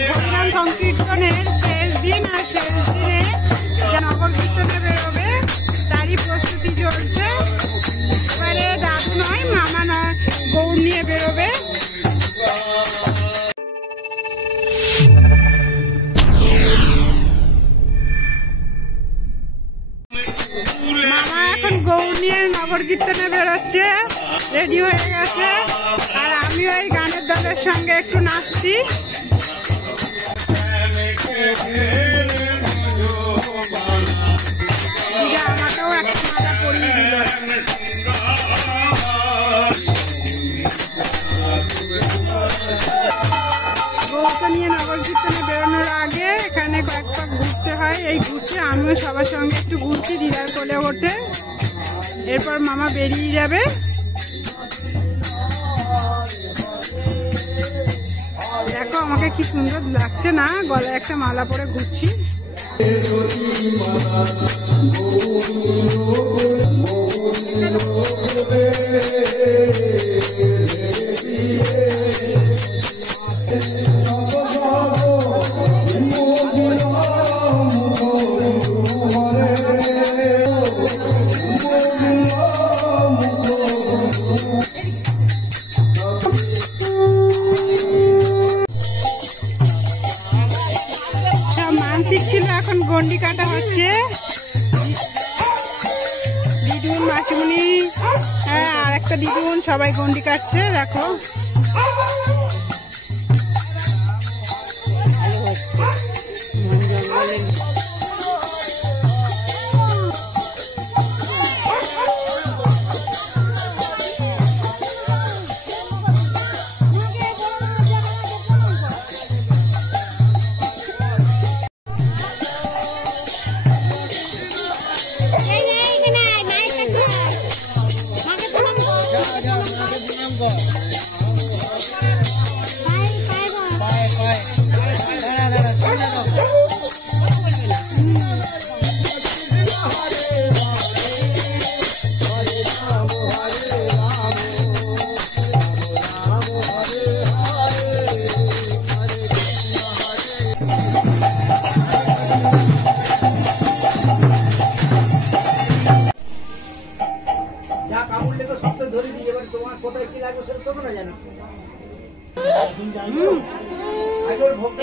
হরিনাম সংকীর্তনের শেষ দিন, আর শেষ দিনে নগর কীর্তনে বেরোবে তারই প্রস্তুতি চলছে। এবারে দাদু নয়, মামা নয়, গৌর নিয়ে বেরোবে। মামা এখন গৌর নিয়ে নগর কীর্তনে বেরোচ্ছে, রেডি হয়ে গেছে। আর আমিও এই গানের দলের সঙ্গে একটু নাচছি। আমাকেও একটা মালা পরিয়ে দিল। গৌরকে নিয়ে নগর কীর্তনে বেরোনোর আগে এখানে কয়েক পাক ঘুরতে হয়। এই ঘুরতে আমিও সবার সঙ্গে একটু ঘুরছি, দিদার কোলে ওঠে। এরপর মামা বেরিয়ে যাবে। দেখো আমাকে কি সুন্দর লাগছে না, গলায় একটা মালা পরে ঘুরছি। এখন গন্ডি কাটা হচ্ছে। দিদুন, মাসিমণি, আর একটা দিদুন, সবাই গন্ডি কাটছে। দেখো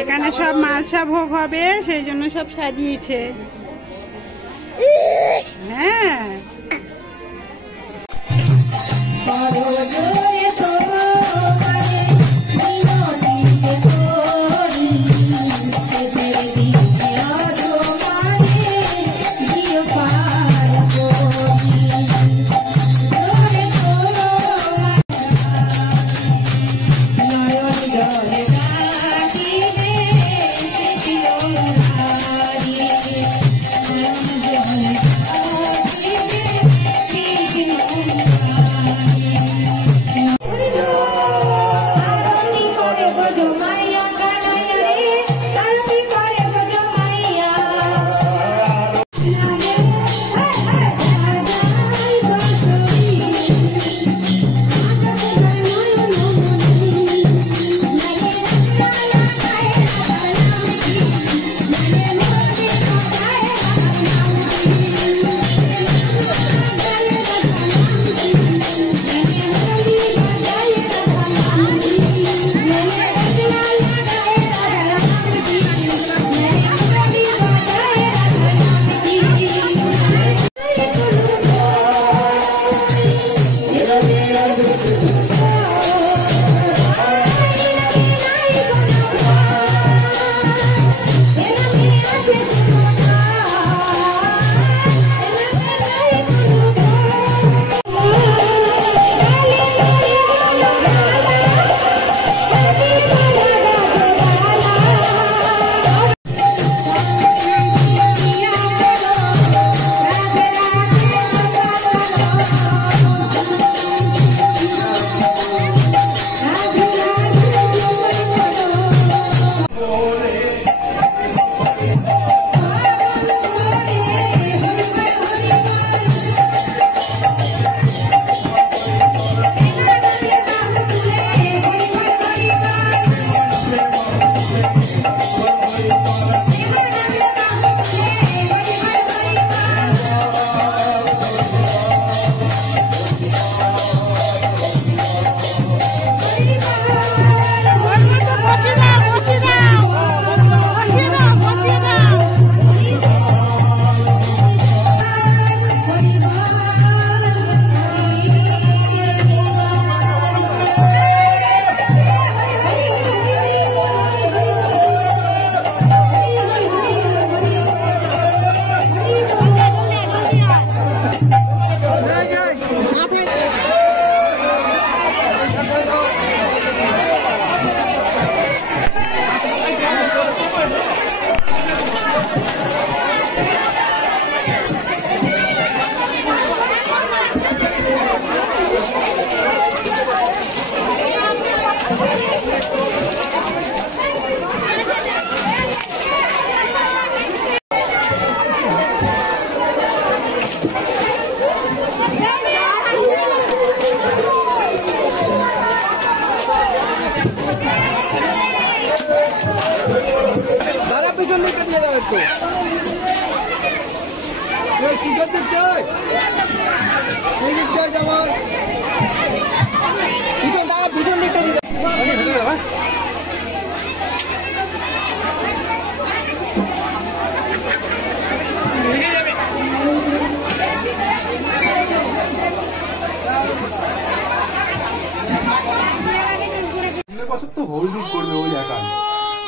এখানে সব মালসা ভোগ হবে, সেই জন্য সব সাজিয়েছে।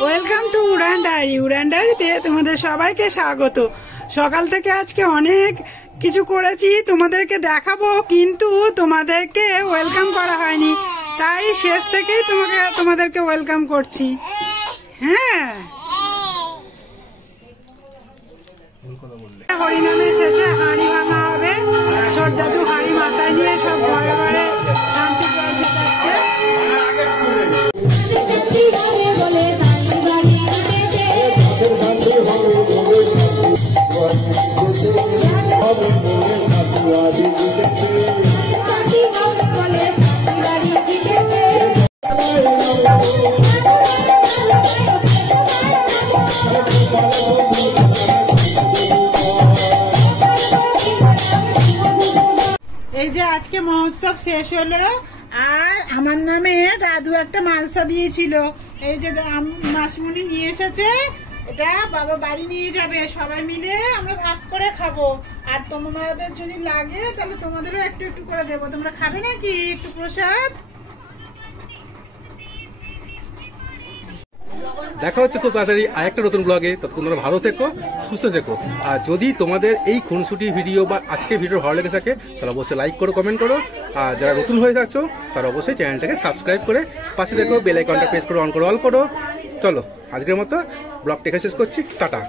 Welcome to Udaan diary. Udaan ডায়েরিতে তোমাদের সবাইকে স্বাগত। সকাল থেকে আজকে অনেক কিছু করেছি, তোমাদেরকে দেখাবো, কিন্তু তোমাদেরকে ওয়েলকাম করা হয়নি, তাই শেষ থেকেই তোমাদেরকে ওয়েলকাম করছি। হ্যাঁ, হরিনামের শেষে হাঁড়ি ভাঙা হবে। ছোট দাদু হাঁড়ি মাথায় নিয়ে সব ঘরে ঘরে শান্তি জল ছেটাচ্ছে। এই যে আজকে মহোৎসব শেষ হলো, আর আমার নামে দাদু একটা মালসা দিয়েছিল। এই যে মাসমুনি নিয়ে এসেছে, এটা বাবা বাড়ি নিয়ে যাবে, সবাই মিলে আমরা ভাগ করে খাবো। আর তোমাদের যদি লাগে তাহলে তোমাদেরও একটু একটু করে দেবো। তোমরা খাবে নাকি একটু প্রসাদ? দেখা হচ্ছে খুব তাড়াতাড়ি আরেকটা নতুন ব্লগে। ততক্ষণ তোমরা ভালো থেকো, সুস্থ থেকো। আর যদি তোমাদের এই খুনসুটি ভিডিও বা আজকের ভিডিও ভালো লেগে থাকে তাহলে অবশ্যই লাইক করো, কমেন্ট করো। আর যারা নতুন হয়ে থাকছো তারা অবশ্যই চ্যানেলটাকে সাবস্ক্রাইব করে পাশে দেখো, বেল আইকনটা প্রেস করে অন করো, অল করো। চলো আজকের মতো ব্লগটা শেষ করছি, টাটা।